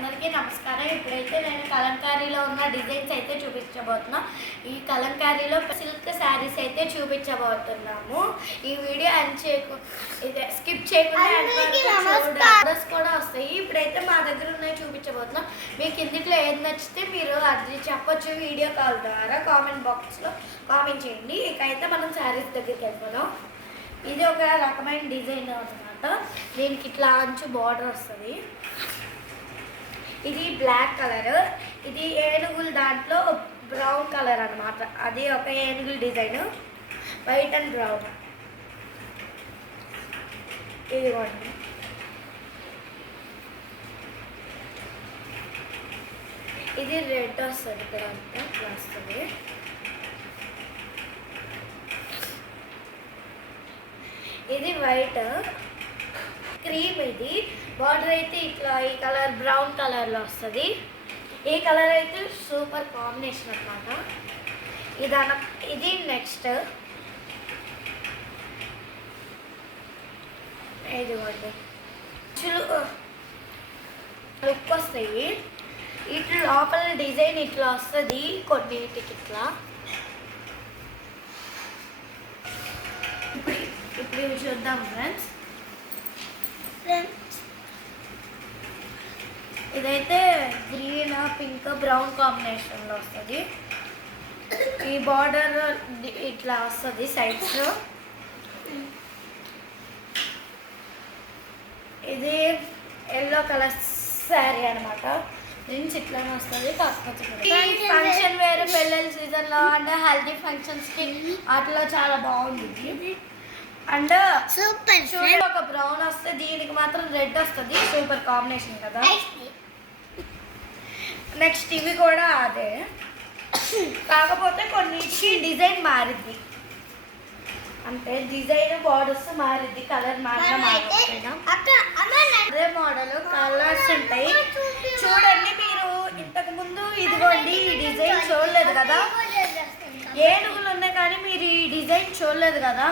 అందరికీ నమస్కారం. ఇప్పుడైతే నేను కలంకారీలో ఉన్న డిజైన్స్ అయితే చూపించబోతున్నా. ఈ కలంకారీలో సిల్క్ శారీస్ అయితే చూపించబోతున్నాము. ఈ వీడియో స్కిప్ చేయకుండా ఆర్డర్స్ కూడా వస్తాయి. ఇప్పుడైతే మా దగ్గర ఉన్నాయి చూపించబోతున్నాం. మీకు ఇందులో ఏది నచ్చితే మీరు అది చెప్పొచ్చు వీడియో కాల్ ద్వారా. కామెంట్ బాక్స్లో కామెంట్ చేయండి. ఇకైతే మనం శారీస్ దగ్గరికి వెళ్ళిపోదాం. ఇది ఒక రకమైన డిజైన్ అనమాట. దీనికి ఇట్లా అంచు బార్డర్ వస్తుంది. ఇది బ్లాక్ కలర్, ఇది ఏనుగులు దాంట్లో బ్రౌన్ కలర్ అనమాట. అది ఒక ఏనుగుల డిజైన్, వైట్ అండ్ బ్రౌన్. ఇదిగోండి, ఇది రెడ్ వస్తుంది. ఇక్కడ అంతా వస్తుంది. ఇది వైట్ క్రీమ్. ఇది బార్డర్ అయితే ఇట్లా ఈ కలర్ బ్రౌన్ కలర్లో వస్తుంది. ఈ కలర్ అయితే సూపర్ కాంబినేషన్ అనమాట. ఇది నెక్స్ట్ ఇదిగోండి, లుక్ వస్తాయి. ఇట్లా లోపల డిజైన్ ఇట్లా వస్తుంది కొన్నిటికి ఇట్లా. ఇప్పుడు ఇవి చూద్దాం ఫ్రెండ్స్. ఇదైతే గ్రీన్ పింక్ బ్రౌన్ కాంబినేషన్లో వస్తుంది. ఈ బార్డర్ ఇట్లా వస్తుంది సైడ్స్. ఇది ఎల్లో కలర్ శారీ అనమాట. జీన్స్ ఇట్లానే వస్తుంది. కాకపోతే ఫంక్షన్ వేరే పెళ్ళిళ్ళ సీజన్లో అంటే హెల్దీ ఫంక్షన్స్కి అట్లా చాలా బాగుంది. అండ్ సూపర్ ఒక బ్రౌన్ వస్తే దీనికి మాత్రం రెడ్ వస్తుంది. సూపర్ కాంబినేషన్ కదా. నెక్స్ట్ ఇవి కూడా అదే, కాకపోతే కొన్నిటికి డిజైన్ మారిద్ది. అంటే డిజైన్ బార్డర్స్ మారిద్ది, కలర్ మారినా అదే మోడల్ కలర్స్ ఉంటాయి. చూడండి, మీరు ఇంతకు ముందు ఇదిగోండి ఈ డిజైన్ చూడలేదు కదా. ఏనుగులు ఉన్నాయి కానీ మీరు ఈ డిజైన్ చూడలేదు కదా.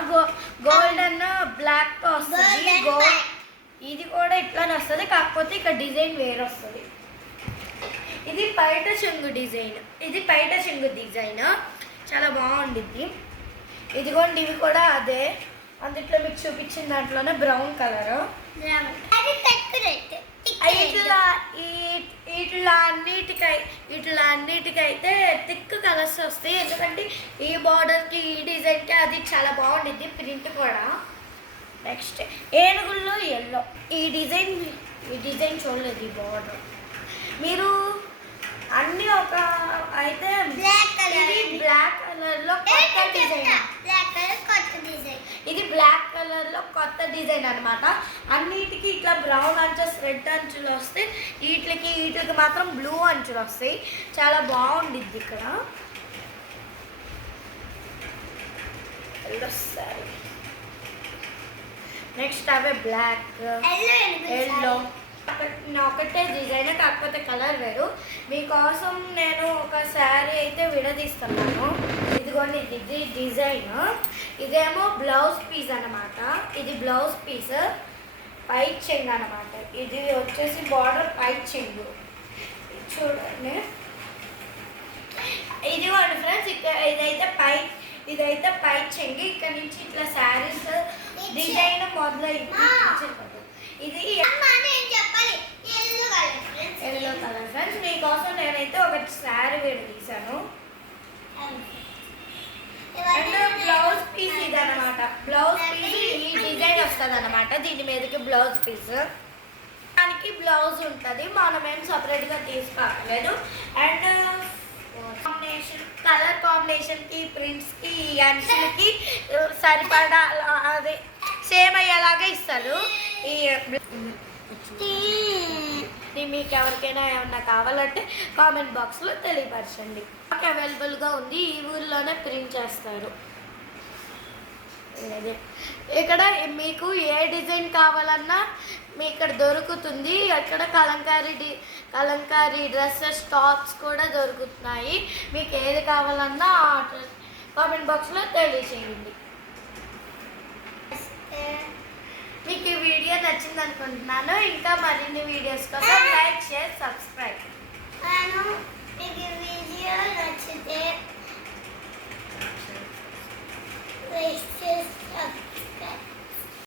గోల్డెన్ బ్లాక్తో వస్తుంది. ఇది కూడా ఇట్లానే వస్తుంది, కాకపోతే ఇక్కడ డిజైన్ వేరే వస్తుంది. ఇది పైట చెంగు డిజైన్. ఇది పైట చెంగు డిజైన్ చాలా బాగుండిద్ది. ఇదిగోండి, ఇవి కూడా అదే. అందుట్లో మీకు చూపించిన దాంట్లోనే బ్రౌన్ కలర్. ఇట్లా అన్నిటికైతే థిక్ కలర్స్ వస్తాయి. ఎందుకంటే ఈ బార్డర్కి ఈ డిజైన్కి అది చాలా బాగుండిద్ది. ప్రింట్ కూడా. నెక్స్ట్ ఏనుగుల్లో ఎల్లో. ఈ డిజైన్ చూడలేదు. ఈ బార్డర్ మీరు అన్నీ ఒక అయితే బ్లాక్ కలర్లో కొత్త డిజైన్. ఇది బ్లాక్ కలర్లో కొత్త డిజైన్ అనమాట. అన్నిటికీ ఇట్లా బ్రౌన్ అంచెస్ రెడ్ అంచులు వస్తాయి. వీటికి మాత్రం బ్లూ అంచులు వస్తాయి. చాలా బాగుండిద్ది. ఇక్కడ నెక్స్ట్ అవే బ్లాక్ ఎల్లో ఒకటే డిజైన్, కాకపోతే కలర్ వేరు. మీకోసం నేను ఒక శారీ అయితే విడదీస్తున్నాను. ఇదిగోండి, ఇది డిజైన్. ఇదేమో బ్లౌజ్ పీస్ అనమాట. ఇది బ్లౌజ్ పీస్ పైట్ చెంగు అనమాట. ఇది వచ్చేసి బార్డర్ పైట్ చెంగు. చూడండి, ఇదిగోండి ఫ్రెండ్స్. ఇదైతే పైట్ చెంగు. ఇక్కడ నుంచి ఇట్లా శారీస్ డిజైన్ మొదలైంది. ఇది ఎల్లో కలర్ ఫ్రెండ్స్. మీకోసం నేనైతే ఒక శారీ వేడి తీసాను. అండ్ బ్లౌజ్ పీస్ ఇది అనమాట. బ్లౌజ్ పీస్ ఈ డిజైన్ వస్తుంది అనమాట. దీని మీదకి బ్లౌజ్ పీస్, దానికి బ్లౌజ్ ఉంటుంది. మనమేం సపరేట్గా తీసుకోలేదు. అండ్ కలర్ కాంబినేషన్కి ప్రింట్స్కి అంచులకి సరిపడా అదే సేమ్ అయ్యేలాగా ఇస్తారు. మీకు ఎవరికైనా ఏమన్నా కావాలంటే కామెంట్ బాక్స్లో తెలియపరచండి. మాకు అవైలబుల్గా ఉంది. ఈ ఊర్లోనే ప్రింట్ చేస్తారు. ఇక్కడ మీకు ఏ డిజైన్ కావాలన్నా మీ ఇక్కడ దొరుకుతుంది. ఇక్కడ కలంకారీ డ్రెస్సెస్ టాప్స్ కూడా దొరుకుతున్నాయి. మీకు ఏది కావాలన్నా కామెంట్ బాక్స్లో తెలియచేయండి. మీకు ఈ వీడియో నచ్చింది అనుకుంటున్నాను. ఇంకా మరిన్ని వీడియోస్ కోసం